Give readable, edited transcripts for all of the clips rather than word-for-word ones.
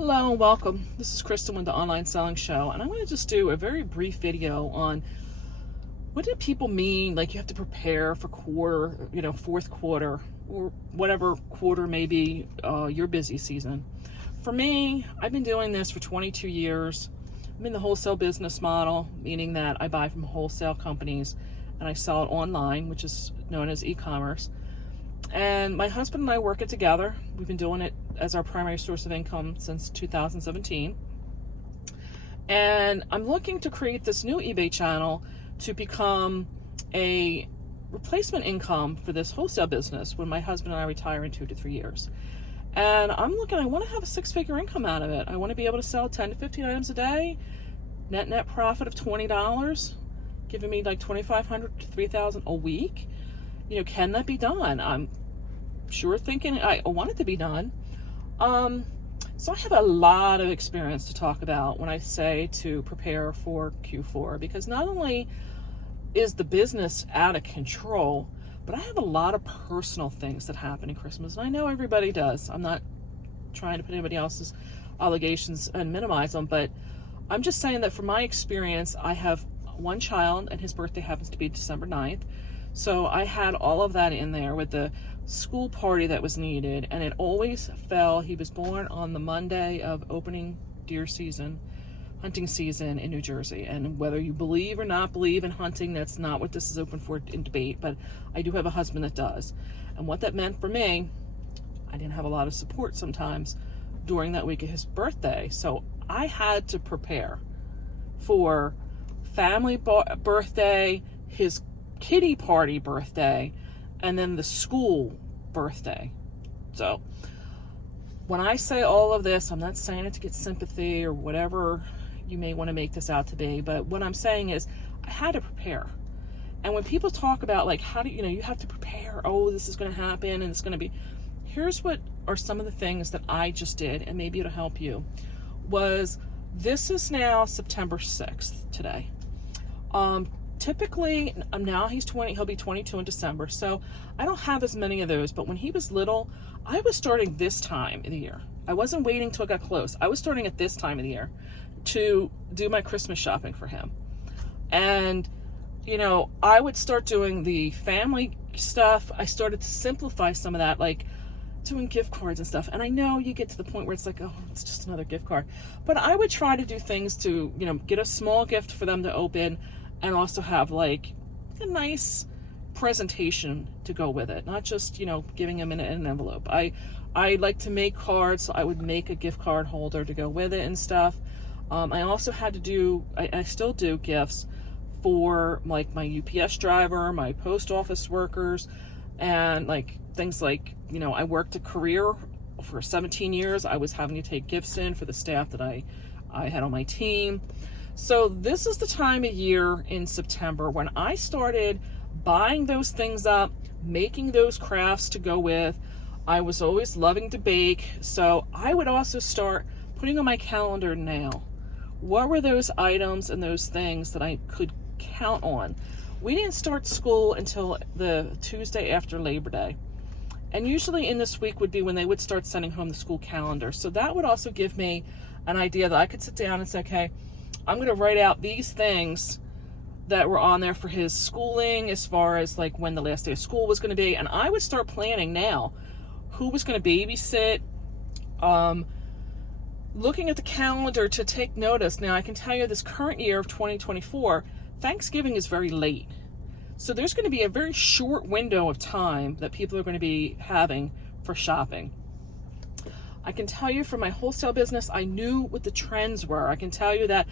Hello and welcome. This is Kristen with the Online Selling Show, and I'm going to just do a very brief video on what do people mean, like you have to prepare for fourth quarter, or whatever quarter may be your busy season. For me, I've been doing this for 22 years. I'm in the wholesale business model, meaning that I buy from wholesale companies and I sell it online, which is known as e-commerce. And my husband and I work it together. We've been doing it as our primary source of income since 2017. And I'm looking to create this new eBay channel to become a replacement income for this wholesale business when my husband and I retire in 2 to 3 years. And I want to have a 6-figure income out of it. I want to be able to sell 10 to 15 items a day, net profit of $20, giving me like $2,500 to $3,000 a week. Can that be done? I'm sure thinking I want it to be done. So I have a lot of experience to talk about when I say to prepare for Q4, because not only is the business out of control, but I have a lot of personal things that happen in Christmas. And I know everybody does. I'm not trying to put anybody else's obligations and minimize them, but I'm just saying that from my experience, I have one child and his birthday happens to be December 9th. So I had all of that in there with the school party that was needed, and it always fell. He was born on the Monday of opening deer season, hunting season in New Jersey. And whether you believe or not believe in hunting, that's not what this is open for in debate, but I do have a husband that does. And what that meant for me, I didn't have a lot of support sometimes during that week of his birthday. So I had to prepare for family birthday, his kiddie party birthday, and then the school birthday. So when I say all of this, I'm not saying it to get sympathy or whatever you may want to make this out to be, but what I'm saying is I had to prepare. And when people talk about like, how do you have to prepare, this is going to happen and it's going to be, here's what are some of the things that I just did, and maybe it'll help you. This is now September 6th today. Typically, now he'll be 22 in December, so I don't have as many of those, but when he was little, I was starting this time of the year. I wasn't waiting till it got close. I was starting at this time of the year to do my Christmas shopping for him. And, I would start doing the family stuff. I started to simplify some of that, like doing gift cards and stuff. And I know you get to the point where it's like, it's just another gift card. But I would try to do things to, get a small gift for them to open, and also have like a nice presentation to go with it. Not just, giving them in an envelope. I like to make cards, so I would make a gift card holder to go with it and stuff. I also had to do, I still do gifts for like my UPS driver, my post office workers, and like things like, I worked a career for 17 years. I was having to take gifts in for the staff that I had on my team. So this is the time of year in September when I started buying those things up, making those crafts to go with. I was always loving to bake, so I would also start putting on my calendar now. What were those items and those things that I could count on? We didn't start school until the Tuesday after Labor Day. And usually in this week would be when they would start sending home the school calendar. So that would also give me an idea that I could sit down and say, okay, I'm going to write out these things that were on there for his schooling, as far as like when the last day of school was going to be. And I would start planning now who was going to babysit, looking at the calendar to take notice. Now I can tell you this current year of 2024, Thanksgiving is very late. So there's going to be a very short window of time that people are going to be having for shopping. I can tell you from my wholesale business, I knew what the trends were. I can tell you that,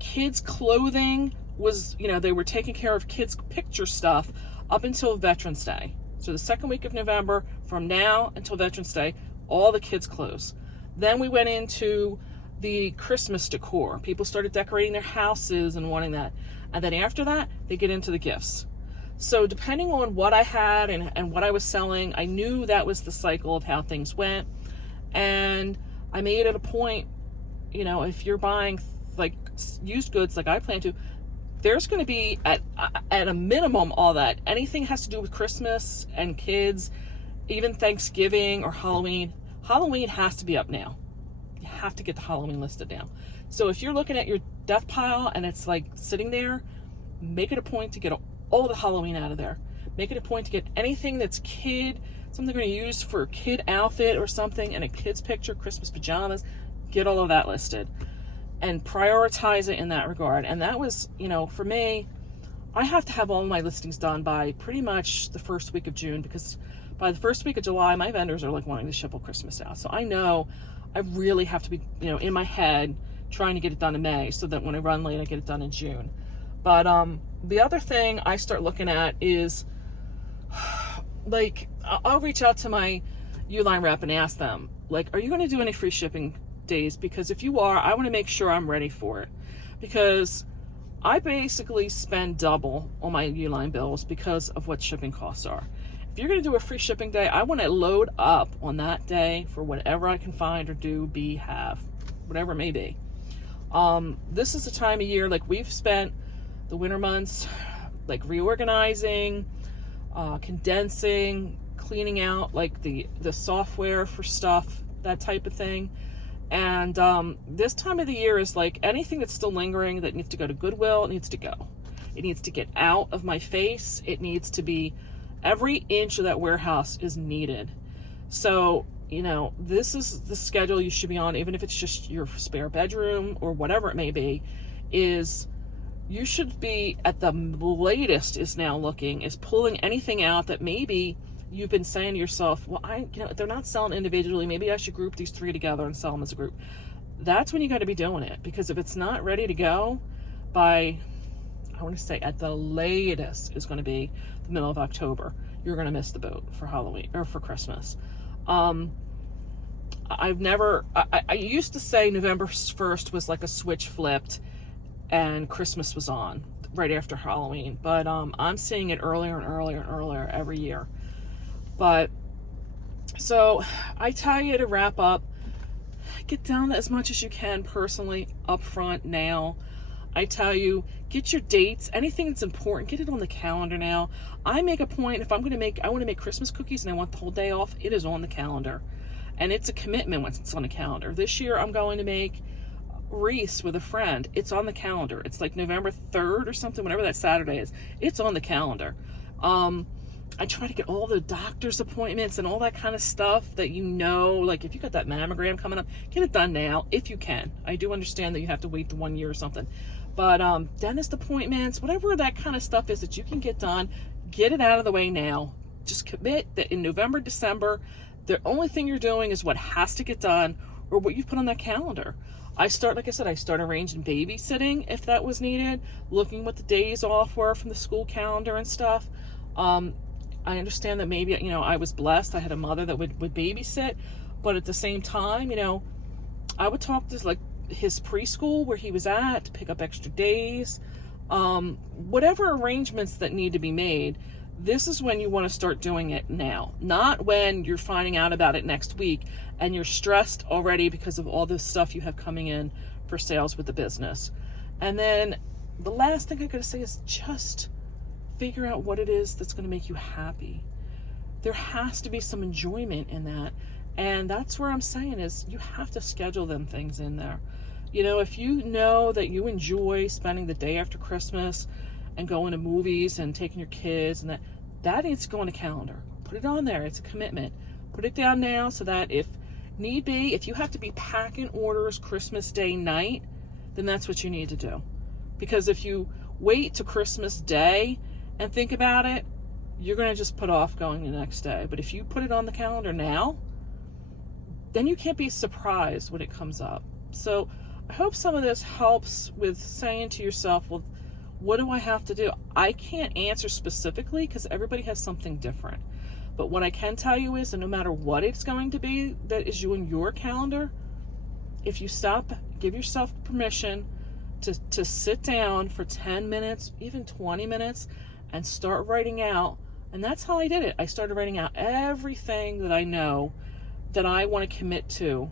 kids' clothing was, they were taking care of kids' picture stuff up until Veterans Day. So the second week of November, from now until Veterans Day, all the kids' clothes. Then we went into the Christmas decor. People started decorating their houses and wanting that. And then after that, they get into the gifts. So depending on what I had and what I was selling, I knew that was the cycle of how things went. And I made it a point, if you're buying like used goods like I plan to, there's going to be at a minimum all that. Anything has to do with Christmas and kids, even Thanksgiving or Halloween. Halloween has to be up now. you have to get the Halloween listed now. So if you're looking at your death pile and it's like sitting there, make it a point to get all the Halloween out of there. Make it a point to get anything that's kid, something they're going to use for a kid outfit or something, and a kid's picture, Christmas pajamas. Get all of that listed and prioritize it in that regard. And that was, for me, I have to have all my listings done by pretty much the first week of June, because by the first week of July, my vendors are like wanting to ship all Christmas out. So I know I really have to be, in my head trying to get it done in May so that when I run late, I get it done in June. But the other thing I start looking at is, like, I'll reach out to my Uline rep and ask them, like, are you going to do any free shipping days? Because if you are, I want to make sure I'm ready for it. Because I basically spend double on my Uline bills because of what shipping costs are. If you're going to do a free shipping day, I want to load up on that day for whatever I can find or do, have, whatever it may be. This is the time of year, like, we've spent the winter months, like, reorganizing, condensing, cleaning out, like, the software for stuff, that type of thing. And this time of the year is like anything that's still lingering that needs to go to Goodwill, it needs to go. It needs to get out of my face. It needs to be, every inch of that warehouse is needed. So, this is the schedule you should be on, even if it's just your spare bedroom or whatever it may be, is you should be at the latest is pulling anything out that maybe you've been saying to yourself, well, they're not selling individually. Maybe I should group these three together and sell them as a group. That's when you got to be doing it, because if it's not ready to go by, I want to say at the latest is going to be the middle of October, you're going to miss the boat for Halloween or for Christmas. I used to say November 1st was like a switch flipped and Christmas was on right after Halloween. But I'm seeing it earlier and earlier and earlier every year. But so I tell you to wrap up, get down as much as you can personally up front now. I tell you, get your dates, anything that's important, get it on the calendar now. I make a point, if I want to make Christmas cookies and I want the whole day off, it is on the calendar. And it's a commitment once it's on the calendar. This year I'm going to make wreaths with a friend. It's on the calendar. It's like November 3rd or something, whenever that Saturday is. It's on the calendar. I try to get all the doctor's appointments and all that kind of stuff that like if you got that mammogram coming up, get it done now if you can. I do understand that you have to wait the 1 year or something. But dentist appointments, whatever that kind of stuff is that you can get done, get it out of the way now. Just commit that in November, December, the only thing you're doing is what has to get done or what you put on that calendar. I start arranging babysitting if that was needed, looking what the days off were from the school calendar and stuff. I understand that maybe, I was blessed. I had a mother that would babysit, but at the same time, I would talk to like his preschool where he was at to pick up extra days, whatever arrangements that need to be made. This is when you want to start doing it now, not when you're finding out about it next week and you're stressed already because of all this stuff you have coming in for sales with the business. And then the last thing I gotta say is just figure out what it is that's going to make you happy. There has to be some enjoyment in that. And that's where I'm saying is you have to schedule them things in there. If you know that you enjoy spending the day after Christmas and going to movies and taking your kids, and that needs to go on a calendar. Put it on there. It's a commitment. Put it down now so that if need be, if you have to be packing orders Christmas Day night, then that's what you need to do. Because if you wait to Christmas Day and think about it, you're going to just put off going the next day. But if you put it on the calendar now, then you can't be surprised when it comes up. So I hope some of this helps with saying to yourself, well, what do I have to do? I can't answer specifically because everybody has something different. But what I can tell you is that no matter what it's going to be that is you in your calendar, if you stop, give yourself permission to sit down for 10 minutes, even 20 minutes, and start writing out. And that's how I did it. I started writing out everything that I know that I want to commit to,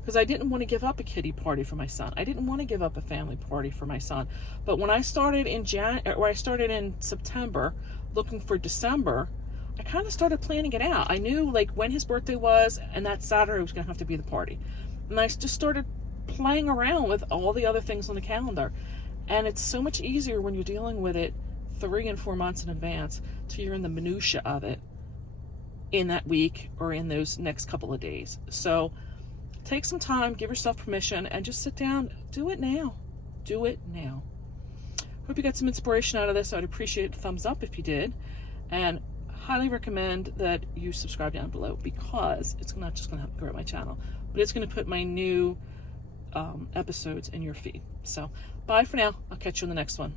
because I didn't want to give up a kiddie party for my son. I didn't want to give up a family party for my son. But when I started in September looking for December, I kind of started planning it out. I knew like when his birthday was, and that Saturday was going to have to be the party. And I just started playing around with all the other things on the calendar. And it's so much easier when you're dealing with it 3 and 4 months in advance till you're in the minutia of it in that week or in those next couple of days. So take some time, give yourself permission, and just sit down. Do it now. Do it now. Hope you got some inspiration out of this. I'd appreciate a thumbs up if you did. And highly recommend that you subscribe down below, because it's not just going to help grow my channel, but it's going to put my new episodes in your feed. So bye for now. I'll catch you in the next one.